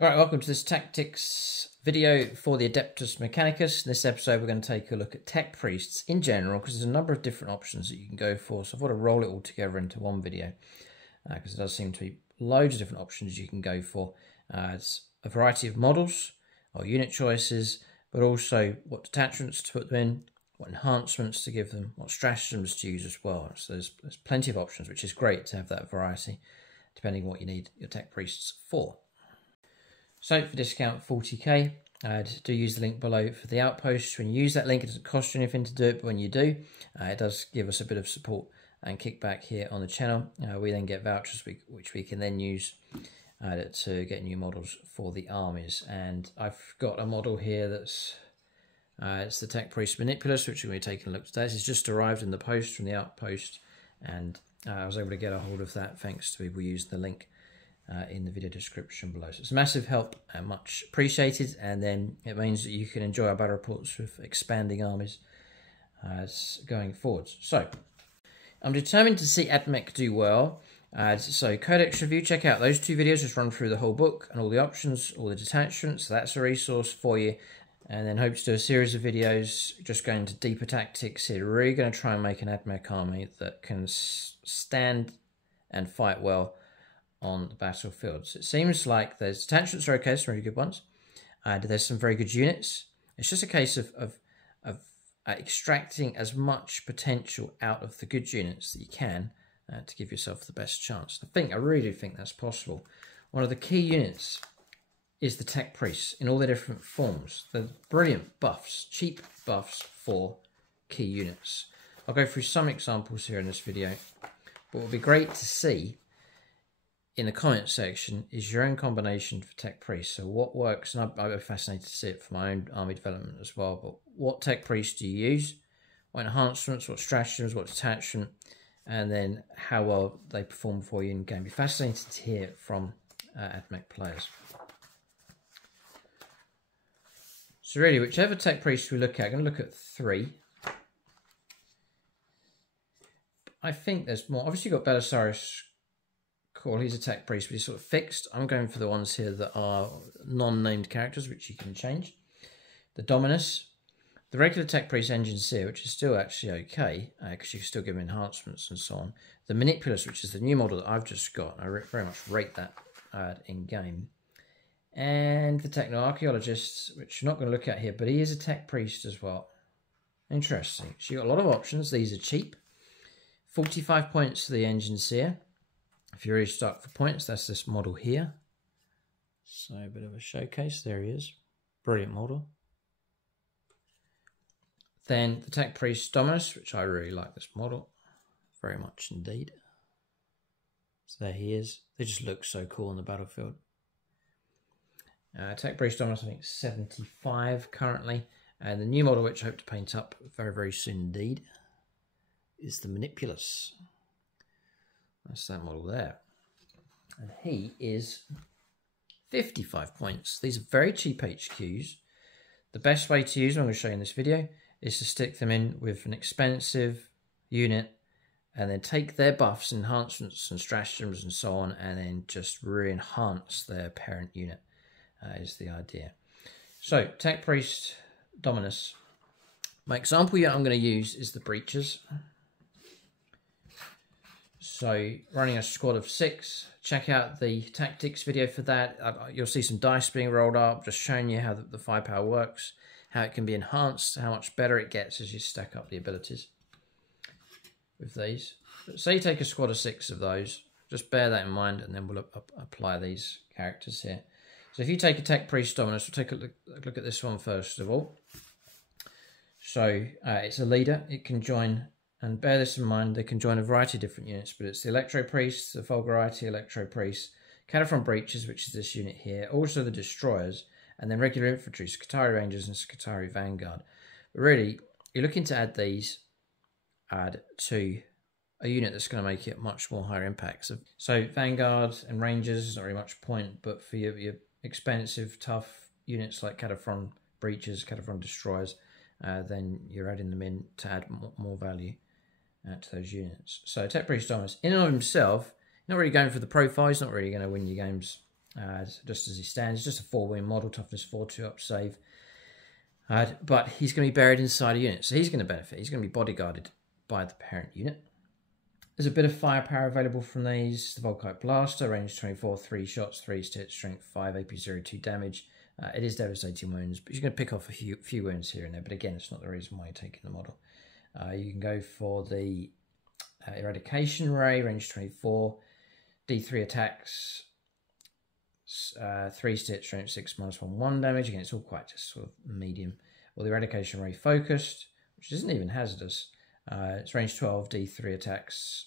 Alright, welcome to this tactics video for the Adeptus Mechanicus. In this episode we're going to take a look at Tech Priests in general, because there's a number of different options that you can go for. So I thought to roll it all together into one video, because there does seem to be loads of different options you can go for. It's a variety of models or unit choices, but also what detachments to put them in, what enhancements to give them, what stratagems to use as well. So there's plenty of options, which is great to have that variety, depending on what you need your Tech Priests for. So for discount 40k, do use the link below for the outpost. When you use that link, it doesn't cost you anything to do it, but when you do, it does give us a bit of support and kickback here on the channel. We then get vouchers which we can then use to get new models for the armies. And I've got a model here that's it's the Tech Priest Manipulus, which we're going to be taking a look today. This has just arrived in the post from the outpost, and I was able to get a hold of that thanks to people using the link in the video description below. So it's a massive help and much appreciated, and then it means that you can enjoy our battle reports with expanding armies going forwards. So I'm determined to see AdMech do well. So Codex Review, check out those two videos, just run through the whole book and all the options, all the detachments. So that's a resource for you. And then hope to do a series of videos just going into deeper tactics here. We're really going to try and make an AdMech army that can stand and fight well on the battlefield. So it seems like there's detachments are okay, some really good ones. There's some very good units. It's just a case of extracting as much potential out of the good units that you can to give yourself the best chance. I really think that's possible. One of the key units is the Tech Priests in all their different forms. They're brilliant buffs, cheap buffs for key units. I'll go through some examples here in this video, but it would be great to see in the comments section is your own combination for Tech Priests. So what works, and I'd be fascinated to see it for my own army development as well, but what Tech Priests do you use? What enhancements, what stratagems, what detachment, and then how well they perform for you in game. Be fascinated to hear from AdMech players. So really, whichever Tech Priest we look at, I'm going to look at 3. I think there's more. Obviously you've got Belisarius. Cool, he's a Tech Priest, but he's sort of fixed. I'm going for the ones here that are non-named characters, which you can change. The Dominus, the regular Tech Priest Enginseer, which is still actually okay, because you can still give him enhancements and so on. The Manipulus, which is the new model that I've just got. I very much rate that in-game. And the Techno-Archaeologist, which you're not going to look at here, but he is a Tech Priest as well. Interesting. So you've got a lot of options. These are cheap. 45 points for the Enginseer. If you're really stuck for points, that's this model here. So a bit of a showcase. There he is. Brilliant model. Then the Tech Priest Dominus, which I really like this model. Very much indeed. So there he is. They just look so cool on the battlefield. Tech Priest Dominus, I think 75 currently. And the new model, which I hope to paint up very, very soon indeed, is the Manipulus. That's that model there. And he is 55 points. These are very cheap HQs. The best way to use them, I'm going to show you in this video, is to stick them in with an expensive unit and then take their buffs, enhancements and stratagems and so on, and then just re-enhance their parent unit is the idea. So, Tech Priest Dominus. My example unit I'm going to use is the Breaches. So running a squad of 6, check out the tactics video for that. You'll see some dice being rolled up, just showing you how the firepower works, how it can be enhanced, how much better it gets as you stack up the abilities with these. Say you take a squad of 6 of those, just bear that in mind, and then we'll apply these characters here. So if you take a Tech Priest Dominus, we'll take a look at this one first of all. So it's a leader, it can join. And bear this in mind, they can join a variety of different units, but it's the Electro Priests, the Vulgarity Electro Priests, Cataphrone Breaches, which is this unit here, also the Destroyers, and then regular infantry, Skitarii Rangers and Skitarii Vanguard. But really, you're looking to add these to a unit that's going to make it much more higher impact. So Vanguard and Rangers is not really much point, but for your expensive, tough units like Cataphrone Breaches, Cataphrone Destroyers, then you're adding them in to add more value to those units. So Tech Priest Dominus, in and of himself, not really going for the profile. He's not really going to win your games just as he stands. It's just a 4-wound model, toughness 4, 2-up save. But he's going to be buried inside a unit, so he's going to benefit. He's going to be bodyguarded by the parent unit. There's a bit of firepower available from these. The Volkite Blaster, range 24, 3 shots, 3 hits, strength 5, AP 02 damage. It is devastating wounds, but you're going to pick off a few wounds here and there. But again, it's not the reason why you're taking the model. You can go for the Eradication Ray, range 24, D3 attacks, 3 hits, strength 6, -1 damage. Again, it's all quite just sort of medium. Or the Eradication Ray Focused, which isn't even hazardous. It's range 12, D3 attacks,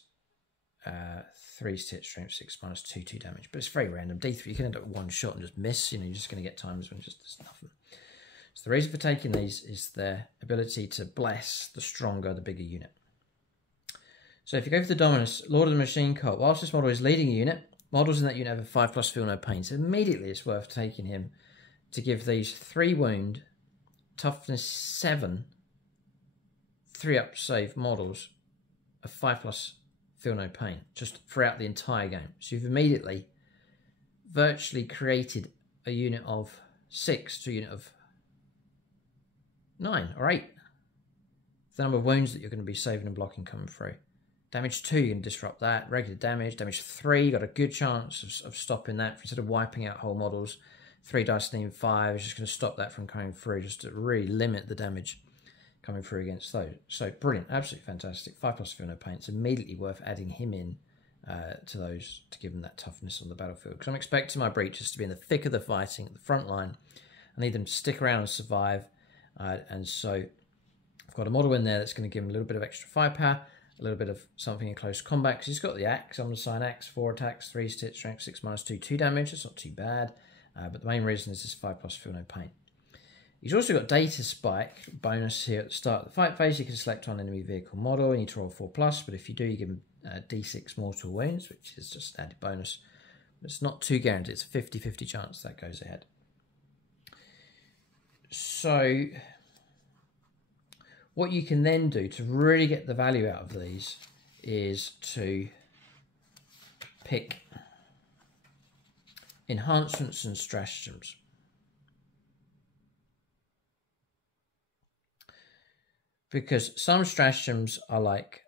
3 hit, strength 6, -2 damage. But it's very random. D3, you can end up with 1 shot and just miss. You know, you're just going to get times when just there's nothing. So the reason for taking these is their ability to bless the stronger, the bigger unit. So if you go for the Dominus, Lord of the Machine Cult, whilst this model is leading a unit, models in that unit have a 5+ feel no pain. So immediately it's worth taking him to give these 3 wound, toughness 7, 3-up save models a 5+ feel no pain just throughout the entire game. So you've immediately virtually created a unit of 6 to a unit of 9 or 8. The number of wounds that you're going to be saving and blocking coming through. Damage 2, you can disrupt that. Regular damage. Damage 3, you got a good chance of stopping that. Instead of wiping out whole models, 3 dice needing 5 is just going to stop that from coming through, just to really limit the damage coming through against those. So brilliant, absolutely fantastic. 5+ feel no pain. It's immediately worth adding him in to those to give them that toughness on the battlefield. Because I'm expecting my breaches to be in the thick of the fighting at the front line. I need them to stick around and survive. And so I've got a model in there that's going to give him a little bit of extra firepower, a little bit of something in close combat, because he's got the axe. I'm going to assign axe, 4 attacks, 3 hits, strength 6, -2, 2 damage. That's not too bad. But the main reason is this 5+ feel no pain. He's also got Data Spike bonus here at the start of the fight phase. You can select on enemy vehicle model. You need to roll 4+, but if you do, you give him D6 mortal wounds, which is just added bonus. But it's not too guaranteed. It's a 50-50 chance that goes ahead. So what you can then do to really get the value out of these is to pick enhancements and stratagems. Because some stratagems are like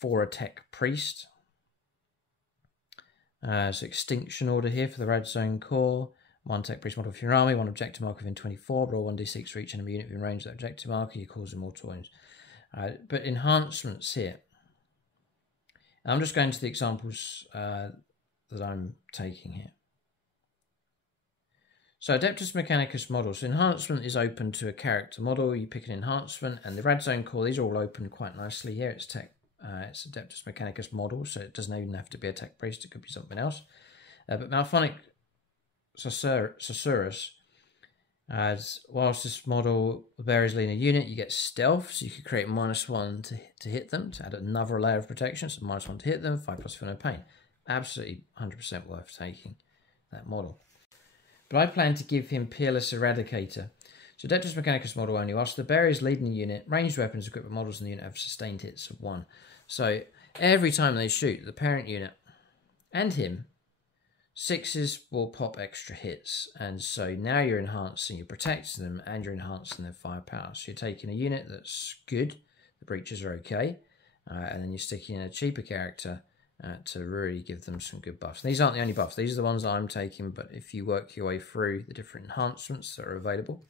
for a tech priest. So extinction order here for the red zone core. 1 tech priest model for your army, 1 objective marker within 24, roll 1d6 for each enemy unit within range of that objective marker, you cause them mortal wounds. But enhancements here. I'm just going to the examples that I'm taking here. So Adeptus Mechanicus models. So enhancement is open to a character model. You pick an enhancement, and the red zone core, these are all open quite nicely here. It's it's Adeptus Mechanicus model, so it doesn't even have to be a tech priest, it could be something else. But Malphonic Susurrus, as whilst this model varies leading a unit, you get stealth, so you could create -1 to hit them, to add another layer of protection, so -1 to hit them, 5+ feel no pain. Absolutely 100% worth taking that model. But I plan to give him Peerless Eradicator. So Adeptus Mechanicus model only. Whilst the bearer is leading the unit, ranged weapons equipped with models in the unit have sustained hits of 1. So every time they shoot, the parent unit and him, 6s will pop extra hits. And so now you're enhancing, you're protecting them, and you're enhancing their firepower. So you're taking a unit that's good, the breaches are okay, and then you're sticking in a cheaper character to really give them some good buffs. And these aren't the only buffs. These are the ones I'm taking, but if you work your way through the different enhancements that are available,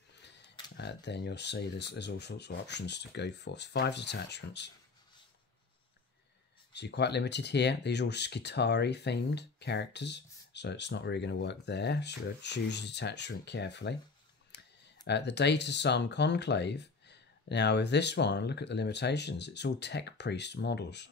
then you'll see there's all sorts of options to go for. It's 5 detachments. So you're quite limited here. These are all Skitari themed characters, so it's not really going to work there. So choose your detachment carefully. The Data Sum Conclave. Now with this one, look at the limitations. It's all tech priest models.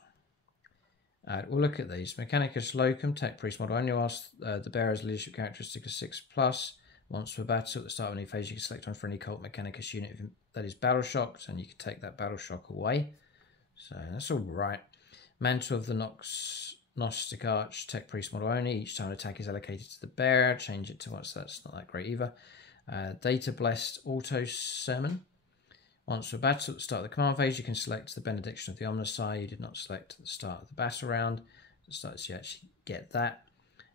We'll look at these. Mechanicus Locum, Tech Priest model. Only ask the bearer's leadership characteristic of 6+. Once per battle, at the start of any phase, you can select on for any cult Mechanicus unit that is battle shocked, and you can take that battle shock away. So that's all right. Mantle of the Gnostic Arch, Tech Priest model only. Each time an attack is allocated to the bearer, change it to once. That's not that great either. Data Blessed Auto Sermon. Once for battle at the start of the command phase, you can select the benediction of the Omnissiah. You did not select at the start of the battle round. So you actually get that.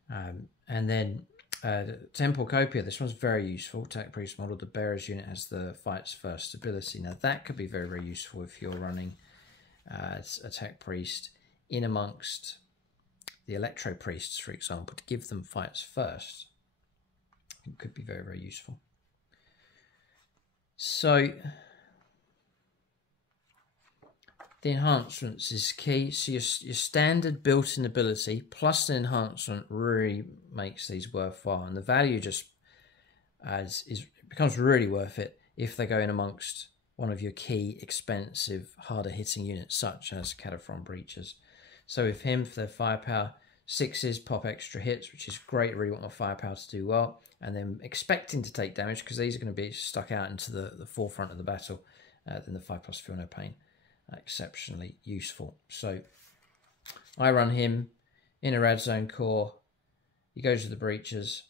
And then Temple Copia, this one's very useful. Tech Priest model, the bearer's unit has the fights first ability. Now that could be very, very useful if you're running a Tech Priest in amongst the Electro Priests, for example, to give them fights first. It could be very, very useful. So the enhancements is key. So your standard built-in ability plus an enhancement really makes these worthwhile, and the value just becomes really worth it if they go in amongst one of your key, expensive, harder hitting units such as Cataphron Breachers. So with him, for their firepower, 6s pop extra hits, which is great. I really want my firepower to do well, and then expecting to take damage because these are going to be stuck out into the forefront of the battle. Then the 5+ Feel No Pain. Exceptionally useful. So I run him in a Rad Zone core. He goes to the breaches,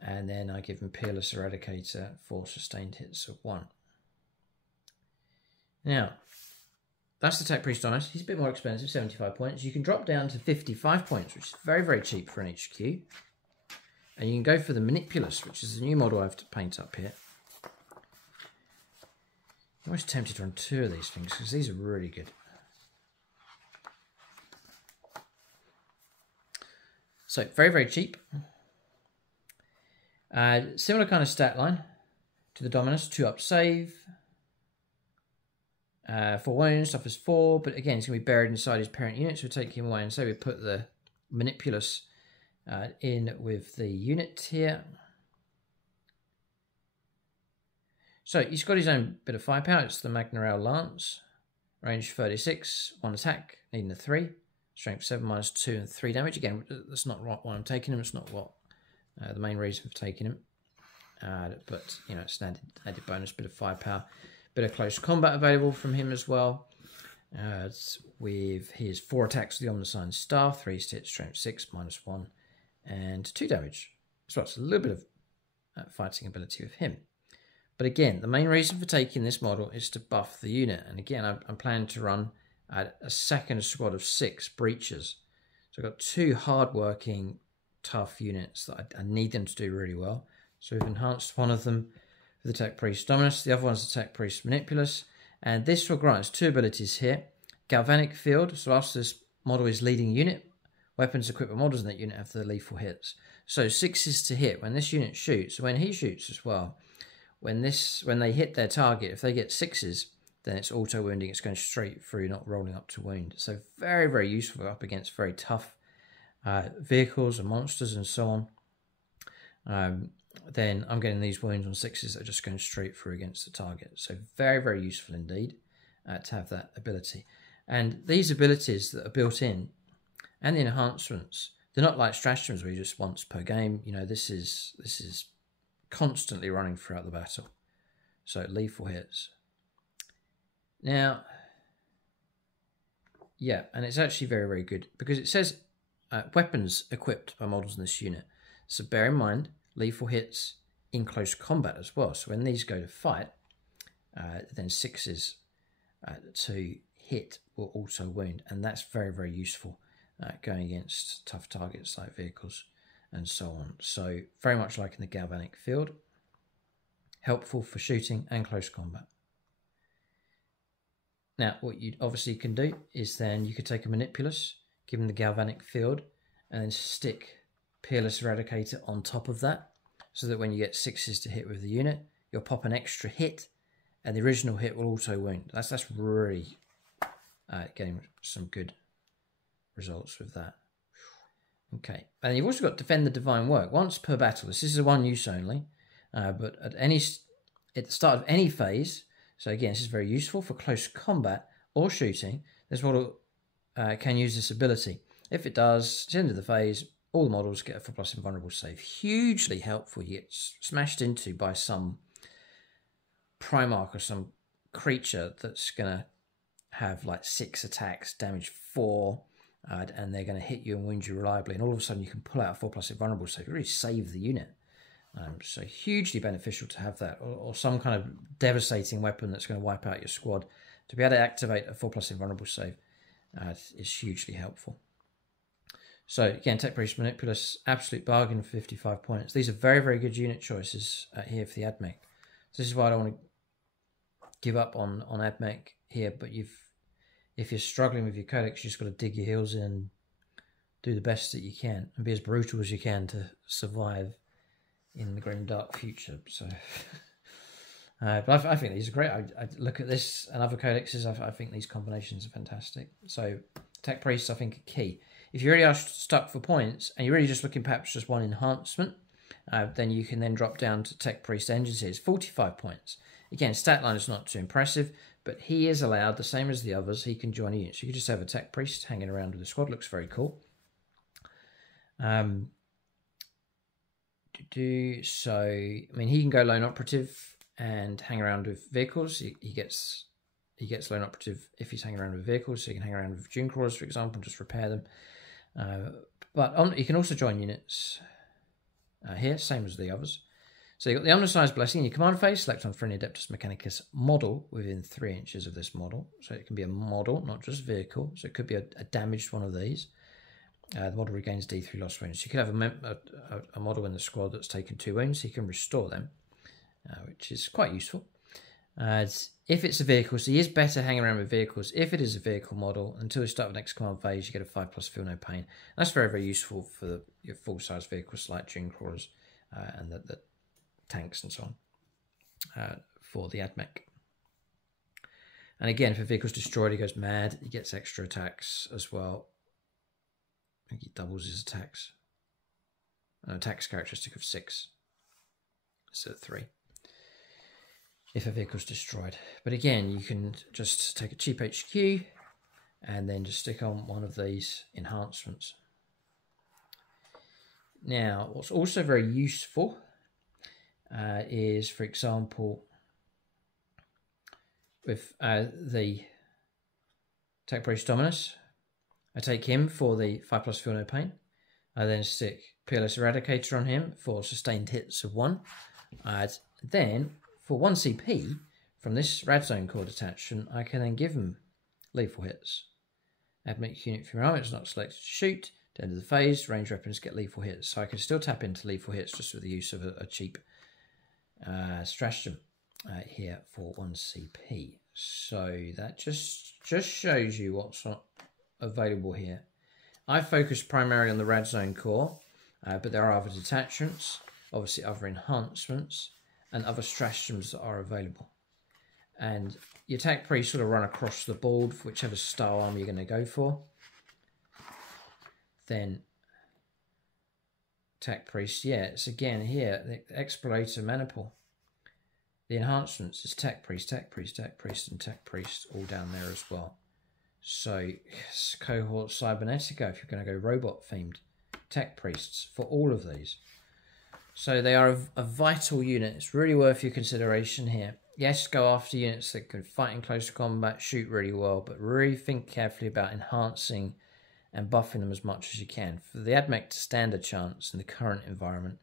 and then I give him Peerless Eradicator for sustained hits of 1. Now, that's the Tech Priest Dominus. He's a bit more expensive, 75 points. You can drop down to 55 points, which is very, very cheap for an HQ. And you can go for the Manipulus, which is the new model I have to paint up here. I'm always tempted to run 2 of these things because these are really good. So very, very cheap. Similar kind of stat line to the Dominus. 2-up save. 4 wounds, suffers 4, but again, it's going to be buried inside his parent unit, so we take him away. And so we put the Manipulus in with the unit here. So he's got his own bit of firepower. It's the Magnaral Lance. Range 36, 1 attack, needing a 3. Strength 7, -2 and 3 damage. Again, that's not why I'm taking him. It's not what the main reason for taking him. But, you know, it's an added bonus, bit of firepower. Bit of close combat available from him as well. With his 4 attacks with the Omnisign Staff, 3 hits, strength 6, -1, and 2 damage. So it's a little bit of fighting ability with him. But again, the main reason for taking this model is to buff the unit. And again, I'm planning to run a second squad of 6 breachers. So I've got 2 hard-working, tough units that I need them to do really well. So we've enhanced one of them for the Tech Priest Dominus. The other one's the Tech Priest Manipulus. And this will grant us 2 abilities here. Galvanic Field. So after this model is leading unit, weapons equipped with models in that unit have the lethal hits. So 6s to hit when this unit shoots. When he shoots as well. When they hit their target, if they get 6s, then it's auto wounding. It's going straight through, not rolling up to wound. So very, very useful up against very tough vehicles and monsters and so on. Then I'm getting these wounds on 6s that are just going straight through against the target. So very, very useful indeed to have that ability. And these abilities that are built in and the enhancements, they're not like stratagems where you just once per game. You know, this is constantly running throughout the battle. So lethal hits. Now, yeah, and it's actually very, very good because it says weapons equipped by models in this unit. So bear in mind, lethal hits in close combat as well. So when these go to fight, then 6s to hit will also wound. And that's very, very useful going against tough targets like vehicles and so on. So very much like in the Galvanic Field, helpful for shooting and close combat. Now, what you obviously can do is then you could take a Manipulus, give him the Galvanic Field, and then stick Peerless Eradicator on top of that, so that when you get 6s to hit with the unit, you'll pop an extra hit, and the original hit will also wound. That's really getting some good results with that. Okay, and you've also got Defend the Divine Work once per battle. This is a 1 use only, but at the start of any phase. So again, this is very useful for close combat or shooting. This model can use this ability. If it does, at the end of the phase, all the models get a 4+ invulnerable save. Hugely helpful. You get smashed into by some Primarch or some creature that's going to have like 6 attacks, damage 4, and they're going to hit you and wound you reliably. And all of a sudden you can pull out a 4+ invulnerable save. You really save the unit. So hugely beneficial to have that, or some kind of devastating weapon that's going to wipe out your squad. To be able to activate a 4+ invulnerable save is hugely helpful. So again, Tech Priest Manipulus, absolute bargain for 55 points. These are very, very good unit choices here for the AdMech. So this is why I don't want to give up on AdMech here, but if you're struggling with your codex, you just got to dig your heels in and do the best that you can and be as brutal as you can to survive in the grim dark future. So but I think these are great. I look at this and other codexes, I think these combinations are fantastic. So Tech Priests I think are key. If you really are stuck for points and you're really just looking perhaps just one enhancement, then you can then drop down to Tech Priest Enginseer. It's 45 points. Again, stat line is not too impressive, but he is allowed, the same as the others, he can join a unit. So you can just have a Tech Priest hanging around with the squad. Looks very cool. So, I mean, he can go lone operative and hang around with vehicles. He gets lone operative if he's hanging around with vehicles. So you can hang around with dune crawlers, for example, and just repair them. But you can also join units here, same as the others. So you've got the Omniscience Blessing in your command phase. Select on for any Adeptus Mechanicus model within 3 inches of this model. So it can be a model, not just vehicle. So it could be a damaged one of these. The model regains D3 lost wounds. So you could have a model in the squad that's taken 2 wounds. So you can restore them, which is quite useful. If it's a vehicle, so he is better hanging around with vehicles. If it is a vehicle model, until you start the next command phase, you get a 5+ feel no pain. That's very, very useful for your full-size vehicles like dune crawlers and the tanks and so on for the AdMech. And again, if a vehicle's destroyed, he goes mad. He gets extra attacks as well. I think he doubles his attacks. An attacks characteristic of 6 instead of 3. If a vehicle's destroyed. But again, you can just take a cheap HQ and then just stick on one of these enhancements. Now, what's also very useful is, for example, with the Tech Priest Dominus, I take him for the 5+ feel no pain. I then stick Peerless Eradicator on him for sustained hits of 1. Then, for 1 CP, from this Radzone core detachment, I can then give him lethal hits. AdMech unit from your army is not selected to shoot. At the end of the phase, range weapons get lethal hits. So I can still tap into lethal hits just with the use of a cheap stratagem here for 1 CP. So that just shows you what's available here. I focus primarily on the Radzone core, but there are other detachments, obviously other enhancements, and other stratagems that are available. And your Tech Priest sort of run across the board for whichever style army you're going to go for. Then Tech Priest, yeah, it's again here, the Explorator Manipul. The enhancements is Tech Priest, Tech Priest, Tech Priest, and Tech Priest all down there as well. So Cohort Cybernetica, if you're going to go robot themed, Tech Priests for all of these. So they are a vital unit. It's really worth your consideration here. Yes, go after units that can fight in close combat, shoot really well, but really think carefully about enhancing and buffing them as much as you can. For the AdMech to stand a chance in the current environment,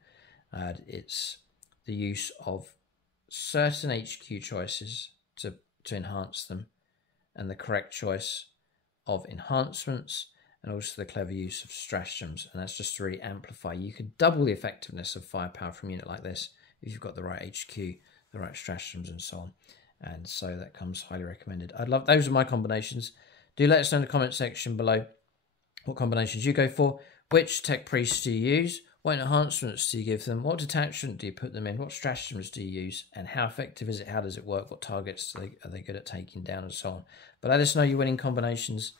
it's the use of certain HQ choices to enhance them, and the correct choice of enhancements, and also the clever use of stratagems, and that's just to really amplify. You could double the effectiveness of firepower from a unit like this if you've got the right HQ, the right stratagems, and so on. And so that comes highly recommended. Those are my combinations. Do let us know in the comment section below what combinations you go for, which Tech Priests do you use, what enhancements do you give them, what detachment do you put them in, what stratagems do you use, and how effective is it, how does it work, what targets are they good at taking down, and so on. But let us know your winning combinations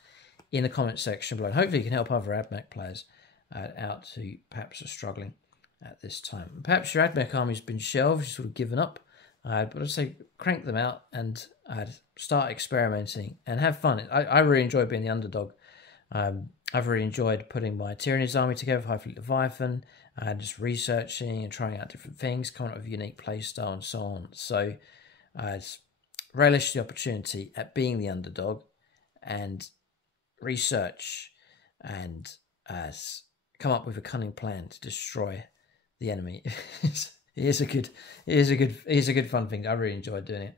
in the comment section below. And hopefully you can help other AdMech players out who perhaps are struggling at this time. Perhaps your AdMech army's been shelved, you've sort of given up, but I'd say crank them out and start experimenting and have fun. I really enjoy being the underdog. I've really enjoyed putting my Tyrannid's army together, High Fleet Leviathan, and just researching and trying out different things, coming up with a unique playstyle and so on. So relish the opportunity at being the underdog and research and come up with a cunning plan to destroy the enemy. It is a good fun thing. I really enjoyed doing it.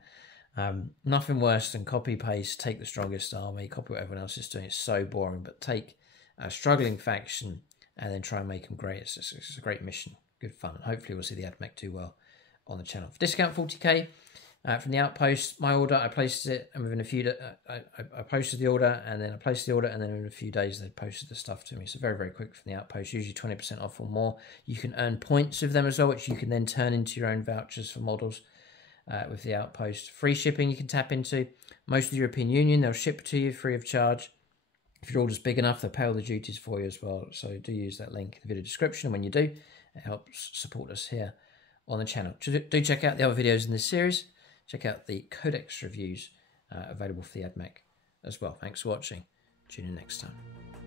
Nothing worse than copy paste, take the strongest army, copy what everyone else is doing. It's so boring, but take a struggling faction, and then try and make them great. It's a great mission, good fun. And hopefully we'll see the AdMech do well on the channel. For discount 40k from the Outpost, my order, I placed it, and within a few I posted the order, and then I placed the order, and then in a few days they posted the stuff to me. So very, very quick from the Outpost, usually 20% off or more. You can earn points with them as well, which you can then turn into your own vouchers for models with the Outpost. Free shipping you can tap into. Most of the European Union, they'll ship to you free of charge. If your order's big enough, they'll pay all the duties for you as well. So do use that link in the video description, and when you do, it helps support us here on the channel. Do check out the other videos in this series. Check out the Codex reviews available for the AdMech as well. Thanks for watching. Tune in next time.